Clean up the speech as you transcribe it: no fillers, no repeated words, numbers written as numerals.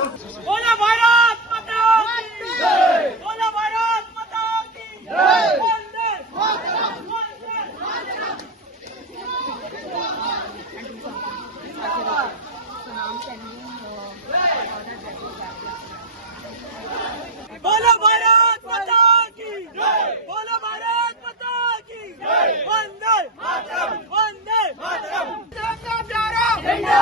बोलो भारत माता की जय, बोलो भारत माता की जय, वंदे मातरम, वंदे मातरम। बोलो भारत माता की जय, बोलो भारत माता की जय, वंदे मातरम, वंदे मातरम। तिरंगा प्यारा झंडा